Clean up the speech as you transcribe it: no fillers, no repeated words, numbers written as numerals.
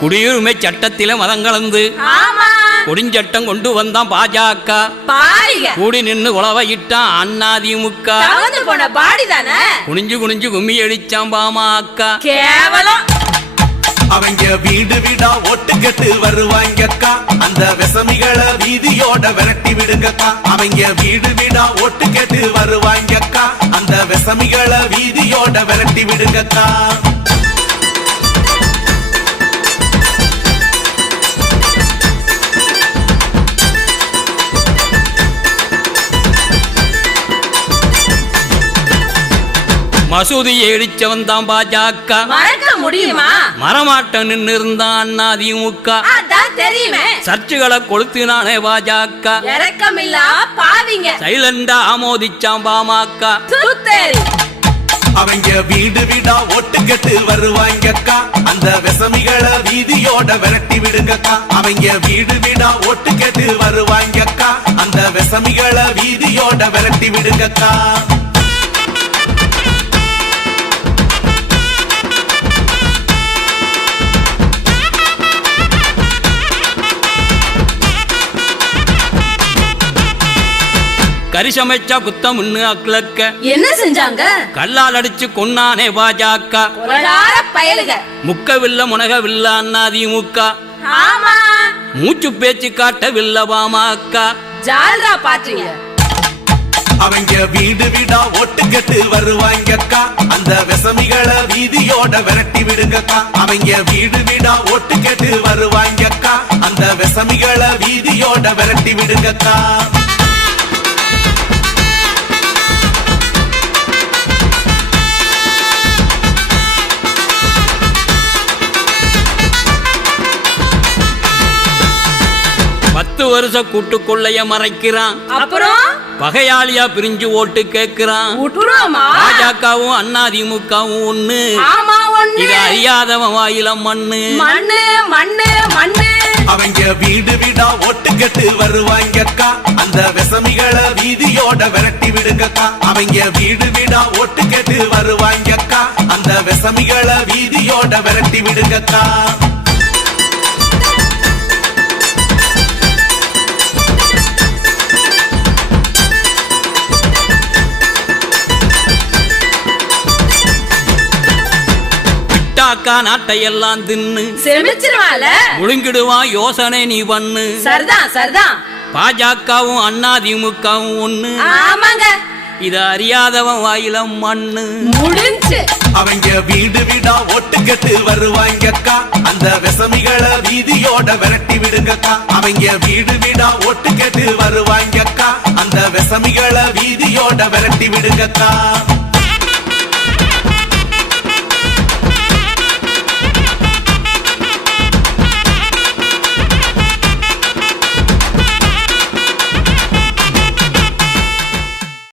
குடியுரிமை சட்டத்தில மதம் கலந்து கொடிஞ்சட்டம் கொண்டு வந்தான் பாஜக. கூடி நின்னு உழவையிட்டான் அண்ணாதிமுக. குனிஞ்சு குனிஞ்சு கும்மி அடிச்சான் பாமக. கேவலம். அவங்க வீடு வீடா ஓட்டு கட்டு வருவாங்கக்கா, அந்த விசமிகளை வீதியோட விரட்டி விடுங்கக்கா. அவங்க வீடு வீடா ஓட்டு கட்டு வருவாங்கக்கா, அந்த விசமிகளை வீதியோட விரட்டி விடுங்கக்கா. மசூதியை இடிச்சவன் தான் பாஜக. மறக்க முடியுமா? மரமாட்டம் நின்று இருந்தான் அதிமுக. தெரியுமே. சர்ச்சுகளை கொளுத்தினானே பாஜக. இறக்கமில்லா பாவிங்க. சைலண்டா ஆமோதிச்சான் பாமக. அவங்க வீடு வீடா ஓட்டு கட்டு வருவாங்கக்கா, அந்த விசமிகளை வீதியோட விரட்டி விடுங்கக்கா. அவங்க வீடு வீடா ஓட்டு கட்டு வருவாங்கக்கா, அந்த விசமிகளை வீதியோட விரட்டி விடுங்கக்கா. கரிசமைச்சா குத்தம் அக்லக்க. என்ன செஞ்சாங்க? கல்லால் அடிச்சு கொன்னானே பாஜக. முக்கவில்ல முனகவில்ல அண்ணாதிமுக. மூச்சு பேச்சு காட்டவில்ல பாமக. ஜால்ரா பாத்தீங்க. அவங்க வீடு வீடா ஓட்டு கட்டு வருவாங்கக்கா, அந்த விசமிகளை வீதியோட விரட்டி விடுங்கக்கா. அவங்க வீடு வீடா ஓட்டு கட்டு வருவாங்கக்கா, அந்த விசமிகளை வீதியோட விரட்டி விடுங்கக்கா. வருஷ கூட்டுக்குள்ளைய மறைக்கிறான். அப்புறம் பகையாளியா பிரிஞ்சு ஓட்டு கேட்கிறான். பாஜகவும் அண்ணாதிமுகவும் ஒண்ணு. இது அறியாதவன் வாயில மண்ணு மண்ணு மண்ணு மண்ணு. அவங்க வீடு வீடா ஓட்டு கட்டு வருவாங்கக்கா, அந்த விசமிகளை வீதியோட விரட்டி விடுங்கக்கா. அவங்க வீடு வீடா ஓட்டு கட்டு வருவாங்கக்கா, அந்த விசமிகளை வீதியோட விரட்டி விடுங்கக்கா. நாட்டையெல்லாம் தின்னு செமிச்சிருவால முழுங்கிடுவான். யோசனை நீ பண்ணு. சரிதான் சரிதான். பாஜகவும் அண்ணாதிமுகவும் ஒண்ணு. ஆமாங்க. இது அறியாதவன் வாயில மண்ணு முடிஞ்சு. அவங்க வீடு வீடா ஓட்டு கட்டு வருவாங்கக்கா, அந்த விசமிகளை வீதியோட விரட்டி விடுங்கக்கா. அவங்க வீடு வீடா ஓட்டு கட்டு வருவாங்கக்கா, அந்த விசமிகளை வீதியோட விரட்டி விடுங்கக்கா.